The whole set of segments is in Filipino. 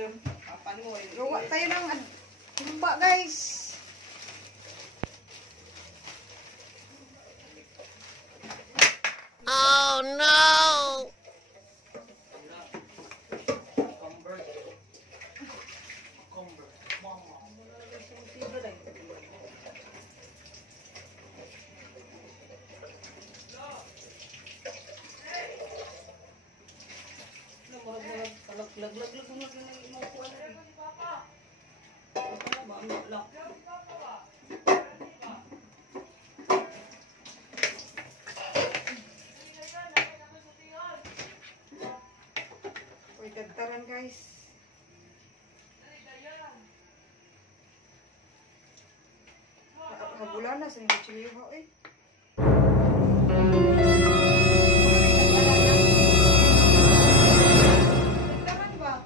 Gawa tayo ng humba, guys. Oh no! Uy, tagtaran, guys. Habulan na sa mga chiliho, eh. Tagtaran ba?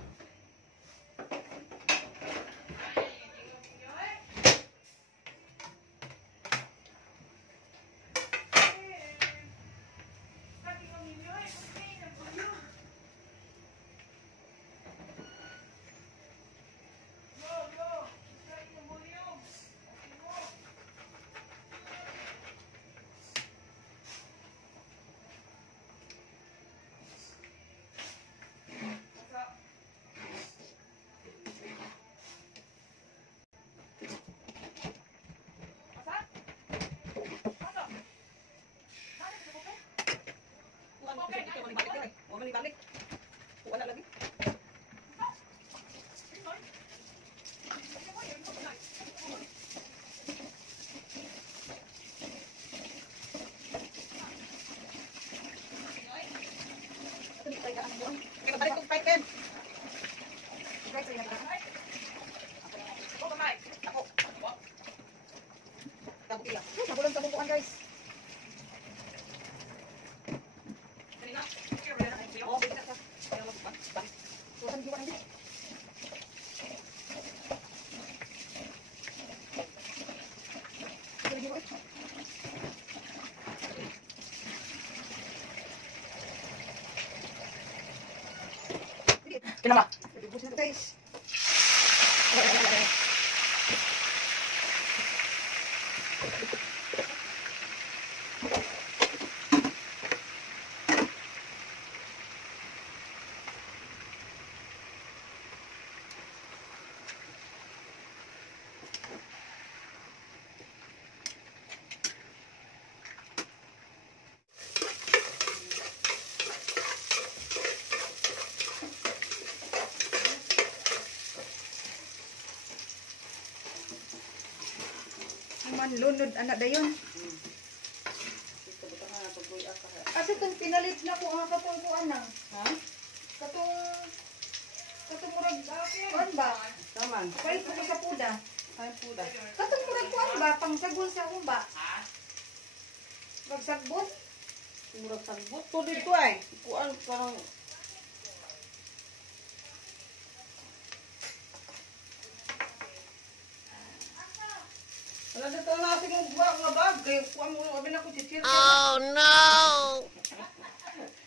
Balik. Wala lagi. Balik kong pipe. Sabulan-sabukan, guys. Kenapa? Guys. Lunod anak dayon. Asa tong pinalit na ko ang katong kuan nang. Ha? Katong murag kuan ba? Taman. Palit ko sa puda. Ay puda. Katong murag kuan ba pangsagol sa umba? Magsagbot? Murag sagbot to dito ay. Kuan parang wala dito na sige nga bag kay kuan mo abi na ko chichir. Oh no.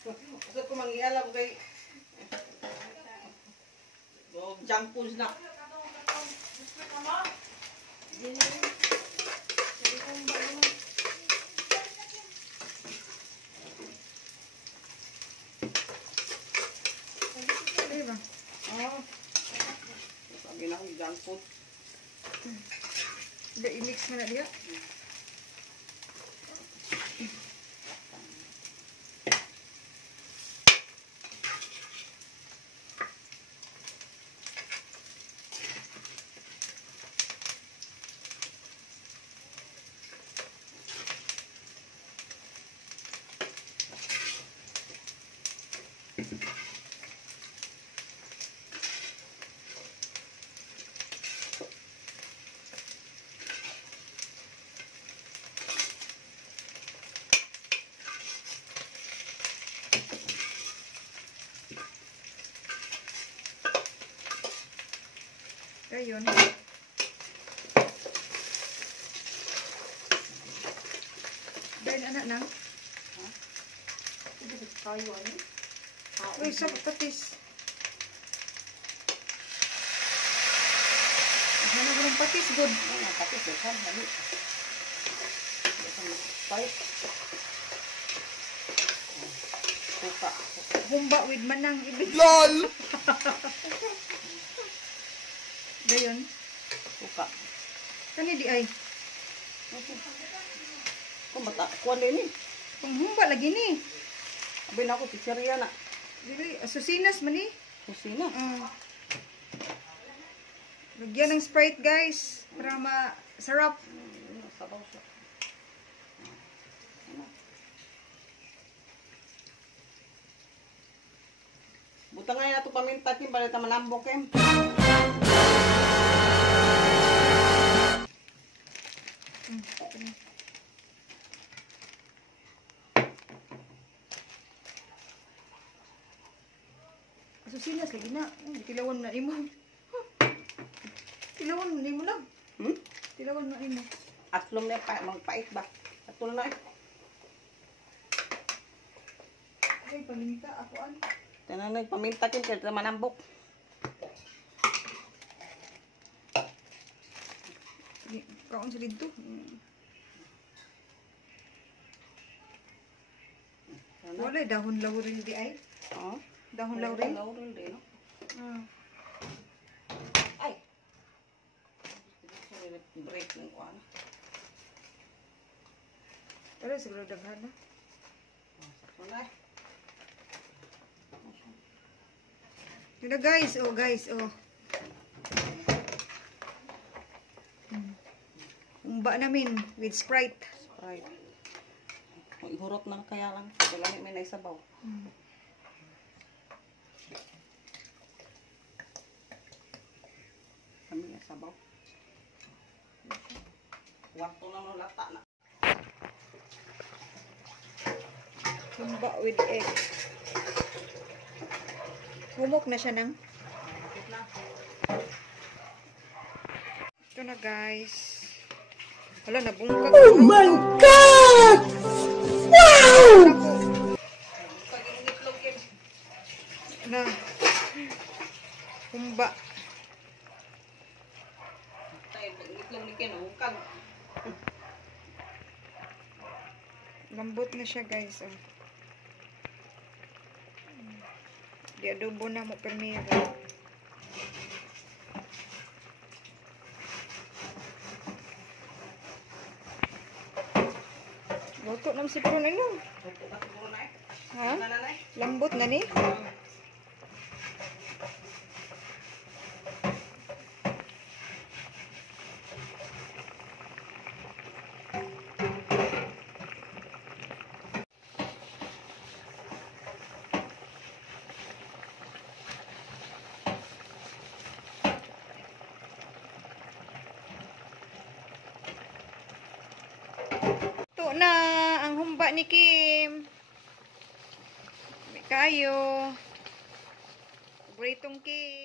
Gusto ko mangialam kay jampus na. Diba? Oh. Sabi na ko jampus. Udah i-mix na dia. Ayun. Dahil anak nang. Kayo ano? Uy, sa patis. patis good. Ano, patis eh, kan, dali. Pahit. Suka. Humba with manang ibig. LOL! Dayon. Suka. Kani di ay. Kung bata, kuwan din eh. Kung humba lagi ni. Abin ako, pizzeria na. Dili, asusinas man ni. Kusina. Lagyan ng Sprite guys. Para masarap. Sabaw siya. Buta nga na ito paminta, Kim. Balita manambok, Kim. Asusinas lagi na. Tilawan na imo. Tilawan na imo lang. Tilawan na imo. Atlom na magpait ba? Atlom na eh. Ay, paminta ako an. Tanan na paminta, Kim. Kaya manambok. Kaon sa dito. Wala dahon laurel di ay. Oo. Dahon laurel. Laurel din, no? Ay! Break ng kuwan. Pero siguro daghan na. Wala eh. Yun na guys, oh guys, oh. Umba namin with Sprite. Sprite. Ihurot na kaya lang. Wala may naisabaw. Kami naisabaw. Wakto na nung lata na. Umba with egg. Humok na siya ng. Ito na guys. Wala, nabungkag. Oh my God! Wow! Na. Humba. Tayo, itlog ni Ken, hukag. Lambot na siya guys. Oh. Di adobo na mo permira. Luto naman si Puro na yun. Ha? Lambot na ni? Ito na ang humba ni Kim. May kayo. Britong Kim.